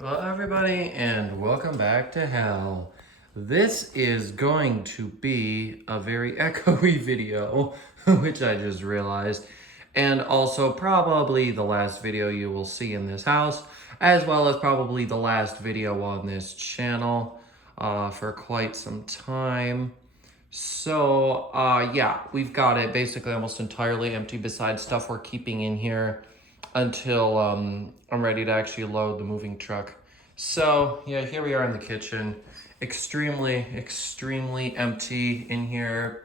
Hello, everybody, and welcome back to hell. This is going to be a very echoey video, which I just realized, and also probably the last video you will see in this house, as well as probably the last video on this channel for quite some time. So, yeah, we've got it basically almost entirely empty besides stuff we're keeping in here until I'm ready to actually load the moving truck. So, yeah, here we are in the kitchen. Extremely empty in here.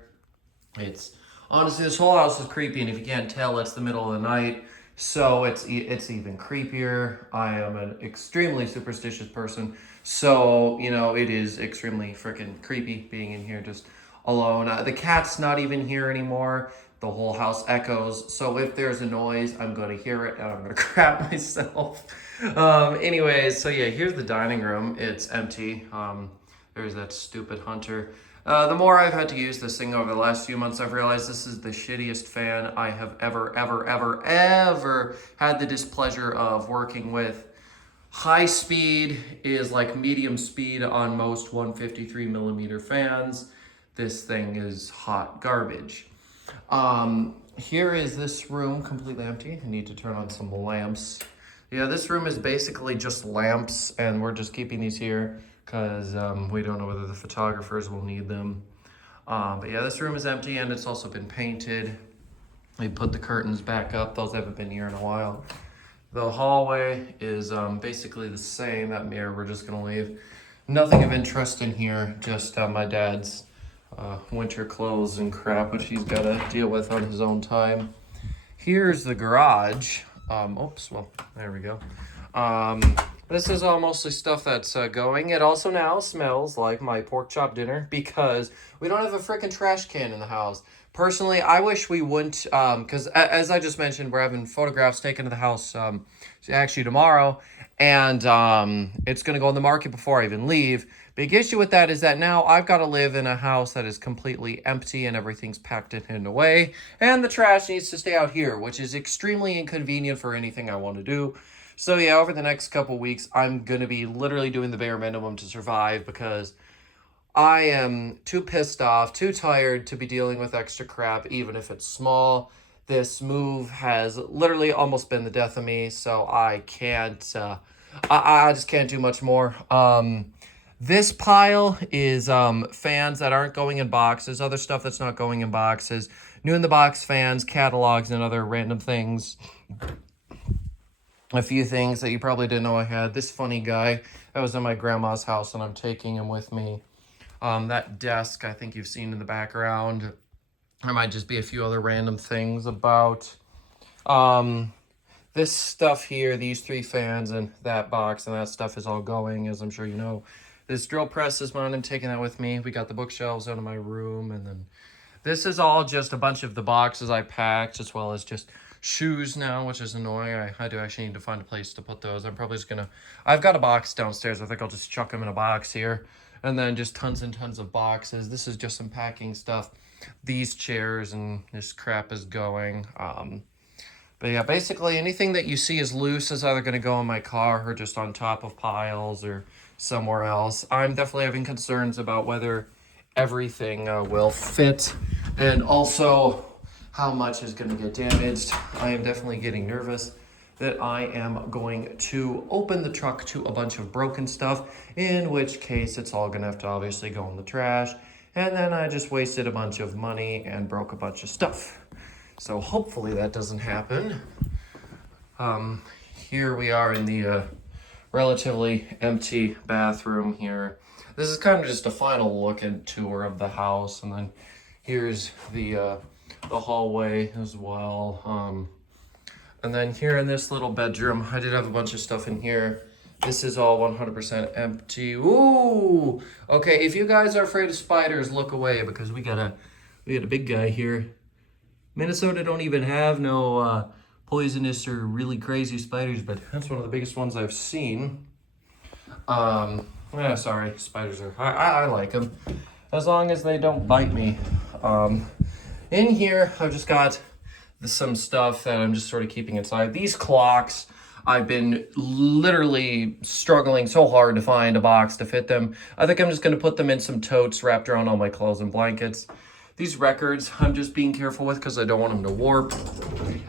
It's honestly, this whole house is creepy, and if you can't tell, it's the middle of the night, so it's even creepier. I am an extremely superstitious person, so it is extremely freaking creepy being in here just alone. The cat's not even here anymore. The whole house echoes, so if there's a noise, I'm gonna hear it and I'm gonna crap myself. Anyways, so yeah, here's the dining room. It's empty. There's that stupid hunter. The more I've had to use this thing over the last few months, I've realized this is the shittiest fan I have ever had the displeasure of working with. High speed is like medium speed on most 153 millimeter fans. This thing is hot garbage. Here is this room completely empty. I need to turn on some lamps. Yeah, this room is basically just lamps, and we're just keeping these here because we don't know whether the photographers will need them. But yeah, this room is empty, and it's also been painted. We put the curtains back up. Those haven't been here in a while. The hallway is basically the same. That mirror we're just gonna leave. Nothing of interest in here, just my dad's winter clothes and crap, which he's gotta deal with on his own time. Here's the garage. Oops, well, there we go. This is all mostly stuff that's going. It also now smells like my pork chop dinner because we don't have a freaking trash can in the house. Personally, I wish we wouldn't, because as I just mentioned, we're having photographs taken to the house actually tomorrow, and it's going to go on the market before I even leave. Big issue with that is that now I've got to live in a house that is completely empty and everything's packed in away, and the trash needs to stay out here, which is extremely inconvenient for anything I want to do. So yeah, over the next couple weeks, I'm going to be literally doing the bare minimum to survive because I am too pissed off, too tired to be dealing with extra crap, even if it's small. This move has literally almost been the death of me, so I can't, I just can't do much more. This pile is fans that aren't going in boxes, other stuff that's not going in boxes, new in the box fans, catalogs, and other random things. A few things that you probably didn't know I had. This funny guy that was in my grandma's house, and I'm taking him with me. That desk I think you've seen in the background. There might just be a few other random things about. This stuff here, these three fans and that box and that stuff is all going, as I'm sure you know. This drill press is mine. I'm taking that with me. We got the bookshelves out of my room, and then this is all just a bunch of the boxes I packed, as well as just shoes now, which is annoying. I do actually need to find a place to put those. I'm probably just gonna, I've got a box downstairs. I think I'll just chuck them in a box here. And then just tons and tons of boxes. This is just some packing stuff. These chairs and this crap is going. But yeah, basically anything that you see is loose is either going to go in my car or just on top of piles or somewhere else. I'm definitely having concerns about whether everything will fit and also how much is going to get damaged. I am definitely getting nervous that I am going to open the truck to a bunch of broken stuff, in which case it's all going to have to obviously go in the trash, and then I just wasted a bunch of money and broke a bunch of stuff. So hopefully that doesn't happen. Here we are in the relatively empty bathroom here. This is kind of just a final look and tour of the house, and then here's the hallway as well. And then here in this little bedroom, I did have a bunch of stuff in here. This is all 100% empty. Ooh! Okay, if you guys are afraid of spiders, look away because we got a big guy here. Minnesota don't even have no poisonous or really crazy spiders, but that's one of the biggest ones I've seen. Sorry, spiders are, I like them. As long as they don't bite me. In here, I've just got some stuff that I'm just sort of keeping inside. These clocks, I've been literally struggling so hard to find a box to fit them. I think I'm just going to put them in some totes wrapped around all my clothes and blankets. These records, I'm just being careful with because I don't want them to warp.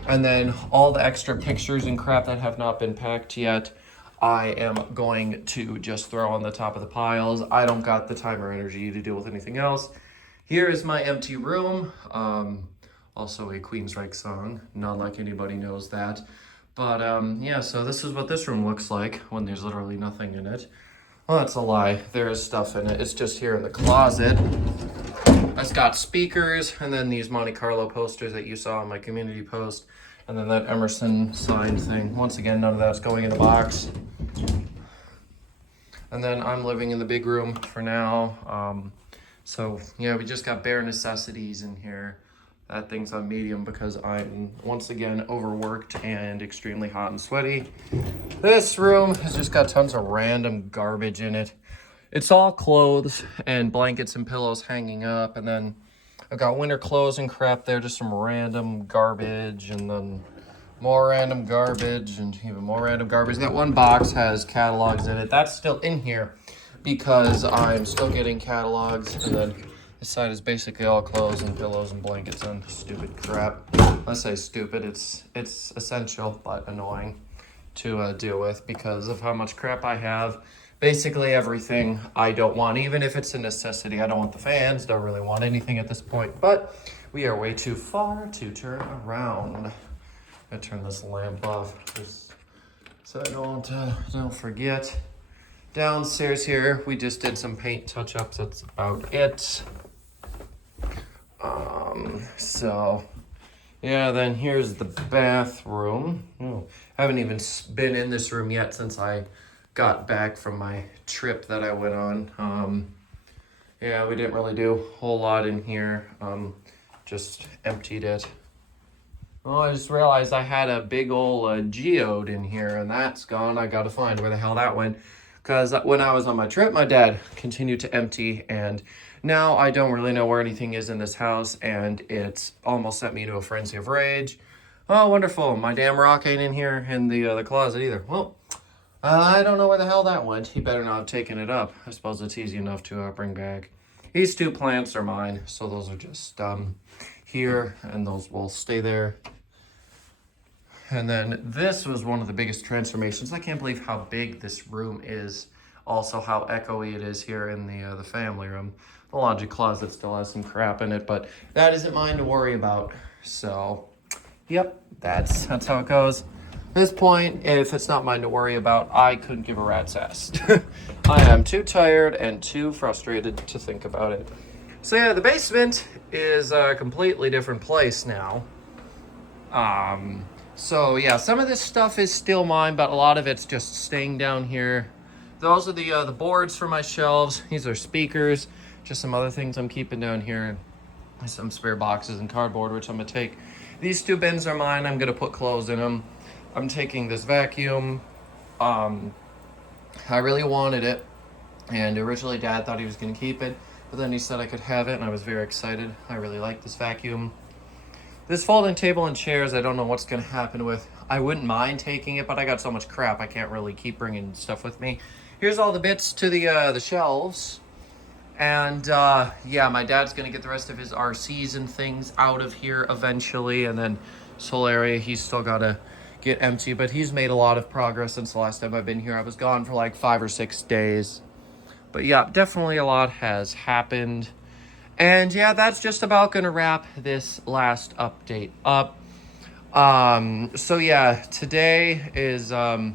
And then all the extra pictures and crap that have not been packed yet, I am going to just throw on the top of the piles. I don't got the time or energy to deal with anything else. Here is my empty room. Also a Queensryche song. Not like anybody knows that. But yeah, so this is what this room looks like when there's literally nothing in it. Well, that's a lie. There is stuff in it. It's just here in the closet. It's got speakers, and then these Monte Carlo posters that you saw on my community post, and then that Emerson signed thing. Once again, none of that's going in a box. And then I'm living in the big room for now. So yeah, we just got bare necessities in here. That thing's on medium because I'm once again overworked and extremely hot and sweaty. This room has just got tons of random garbage in it. It's all clothes and blankets and pillows hanging up, and then I've got winter clothes and crap there, just some random garbage, and then more random garbage, and even more random garbage. That one box has catalogs in it. That's still in here because I'm still getting catalogs, and then this side is basically all clothes and pillows and blankets and stupid crap. I say stupid, it's essential but annoying to deal with because of how much crap I have. Basically everything I don't want, even if it's a necessity. I don't want the fans, don't really want anything at this point, but we are way too far to turn around. I'm gonna turn this lamp off just so I don't forget. Downstairs here, we just did some paint touch-ups, that's about it. So yeah, then here's the bathroom. Haven't even been in this room yet since I got back from my trip that I went on. Yeah, we didn't really do a whole lot in here. Just emptied it. Oh, I just realized I had a big old geode in here, and that's gone. I gotta find where the hell that went. Because when I was on my trip, my dad continued to empty, and now I don't really know where anything is in this house, and it's almost sent me to a frenzy of rage. Oh, wonderful. My damn rock ain't in here in the closet either. Well, I don't know where the hell that went. He better not have taken it up. I suppose it's easy enough to bring back. These two plants are mine, so those are just here, and those will stay there. And then this was one of the biggest transformations. I can't believe how big this room is. Also how echoey it is here in the family room. The laundry closet still has some crap in it, but that isn't mine to worry about. So, yep, that's how it goes. At this point, if it's not mine to worry about, I couldn't give a rat's ass. I am too tired and too frustrated to think about it. So yeah, the basement is a completely different place now. So yeah, some of this stuff is still mine, but a lot of it's just staying down here. Those are the boards for my shelves. These are speakers, just some other things I'm keeping down here, and some spare boxes and cardboard, which I'm gonna take. These two bins are mine. I'm gonna put clothes in them. I'm taking this vacuum. I really wanted it, and originally Dad thought he was gonna keep it, but then he said I could have it, and I was very excited. I really like this vacuum. This folding table and chairs, I don't know what's going to happen with. I wouldn't mind taking it, but I got so much crap, I can't really keep bringing stuff with me. Here's all the bits to the shelves. And yeah, my dad's going to get the rest of his RCs and things out of here eventually. And then this whole area, he's still got to get empty. But he's made a lot of progress since the last time I've been here. I was gone for like 5 or 6 days. But yeah, definitely a lot has happened. And yeah, that's just about gonna wrap this last update up. So yeah, today is the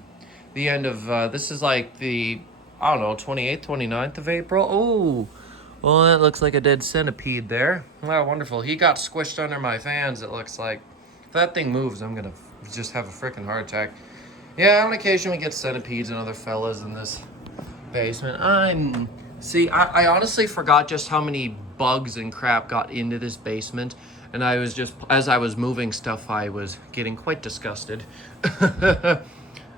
end of this is like the, I don't know, 28th, 29th of April. Oh, well, that looks like a dead centipede there. Wow, wonderful. He got squished under my fans, it looks like. If that thing moves, I'm gonna just have a freaking heart attack. Yeah, on occasion we get centipedes and other fellas in this basement. I honestly forgot just how many bugs and crap got into this basement, and I was just, as I was moving stuff, I was getting quite disgusted. And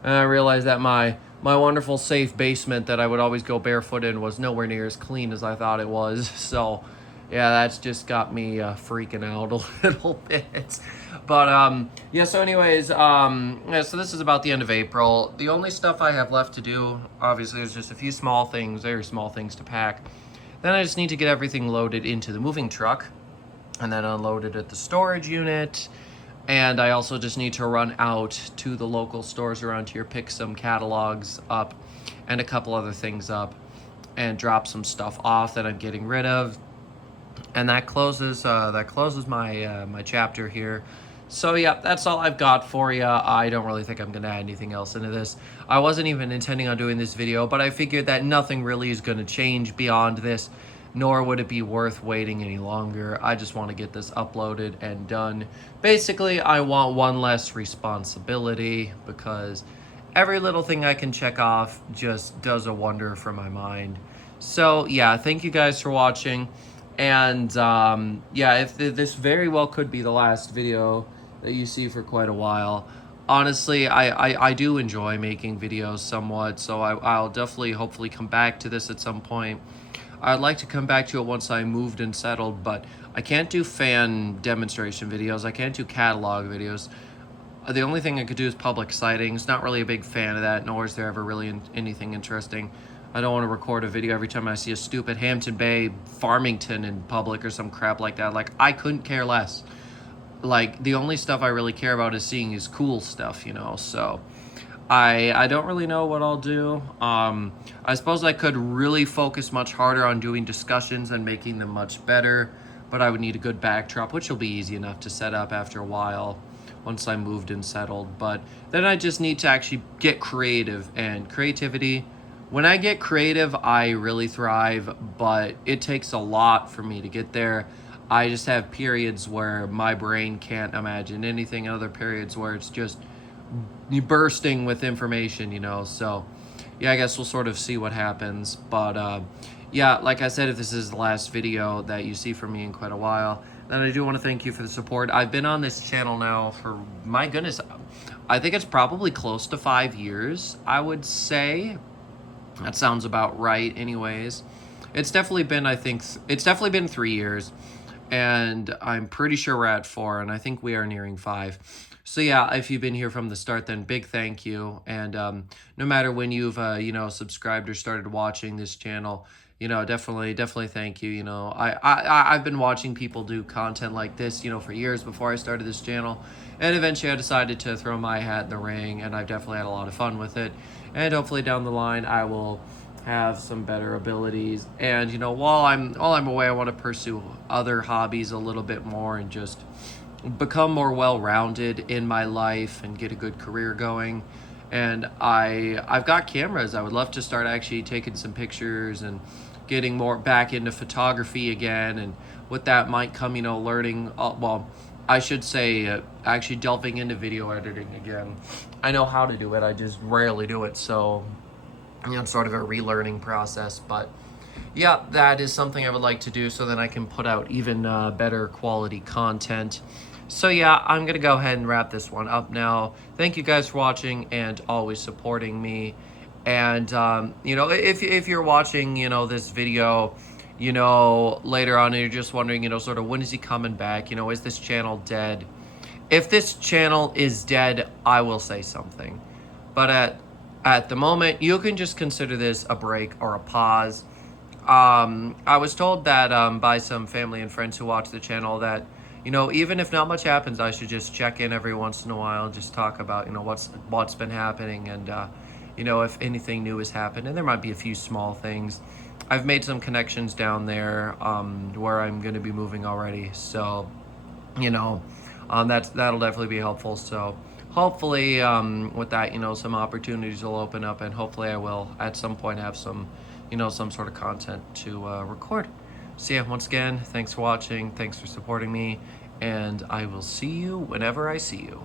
I realized that my wonderful safe basement that I would always go barefoot in was nowhere near as clean as I thought it was. So Yeah, that's just got me freaking out a little bit. But yeah, so anyways, yeah, so this is about the end of April. The only stuff I have left to do, obviously, is just a few small things, very small things to pack. Then I just need to get everything loaded into the moving truck and then unload it at the storage unit. And I also just need to run out to the local stores around here, pick some catalogs up and a couple other things up, and drop some stuff off that I'm getting rid of. And that closes my my chapter here. So yeah, that's all I've got for you. I don't really think I'm gonna add anything else into this. I wasn't even intending on doing this video, but I figured that nothing really is gonna change beyond this, nor would it be worth waiting any longer. I just want to get this uploaded and done. Basically, I want one less responsibility, because every little thing I can check off just does a wonder for my mind. So yeah, thank you guys for watching. And yeah, if this very well could be the last video that you see for quite a while. Honestly, I do enjoy making videos somewhat, so I'll definitely hopefully come back to this at some point. I'd like to come back to it once I moved and settled, but I can't do fan demonstration videos. I can't do catalog videos. The only thing I could do is public sightings. Not really a big fan of that, nor is there ever really anything interesting. I don't want to record a video every time I see a stupid Hampton Bay, Farmington in public or some crap like that. Like, I couldn't care less. Like, the only stuff I really care about is seeing is cool stuff, you know, so I don't really know what I'll do. I suppose I could really focus much harder on doing discussions and making them much better, but I would need a good backdrop, which will be easy enough to set up after a while once I moved and settled. But then I just need to actually get creative, and creativity, when I get creative, I really thrive, but it takes a lot for me to get there. I just have periods where my brain can't imagine anything, and other periods where it's just bursting with information, you know. So yeah, I guess we'll sort of see what happens. But yeah, like I said, if this is the last video that you see from me in quite a while, then I do want to thank you for the support. I've been on this channel now for, my goodness, I think it's probably close to 5 years, I would say. That sounds about right anyways. It's definitely been, I think, it's definitely been 3 years, and I'm pretty sure we're at 4, and I think we are nearing 5. So yeah, if you've been here from the start, then big thank you. And no matter when you've you know, subscribed or started watching this channel, you know, definitely thank you. You know, I've been watching people do content like this, you know, for years before I started this channel, and eventually I decided to throw my hat in the ring, and I've definitely had a lot of fun with it. And hopefully down the line I will have some better abilities. And you know, while I'm away, I want to pursue other hobbies a little bit more and just become more well-rounded in my life and get a good career going. And I've got cameras. I would love to start actually taking some pictures and getting more back into photography again, and with that might come, you know, learning, well, I should say actually delving into video editing again. I know how to do it, I just rarely do it, so you know, it's sort of a relearning process. But yeah, that is something I would like to do, so then I can put out even better quality content. So yeah, I'm gonna go ahead and wrap this one up now. Thank you guys for watching and always supporting me. And you know, if you're watching, you know, this video, you know, later on, and you're just wondering, you know, sort of when is he coming back? You know, is this channel dead? If this channel is dead, I will say something. But at the moment, you can just consider this a break or a pause. I was told that by some family and friends who watch the channel that, you know, even if not much happens, I should just check in every once in a while and just talk about, you know, what's been happening, and you know, if anything new has happened. And there might be a few small things. I've made some connections down there where I'm going to be moving already, so you know, that'll definitely be helpful. So hopefully with that, you know, some opportunities will open up, and hopefully I will at some point have some, you know, some sort of content to record. So yeah, once again, thanks for watching, thanks for supporting me, and I will see you whenever I see you.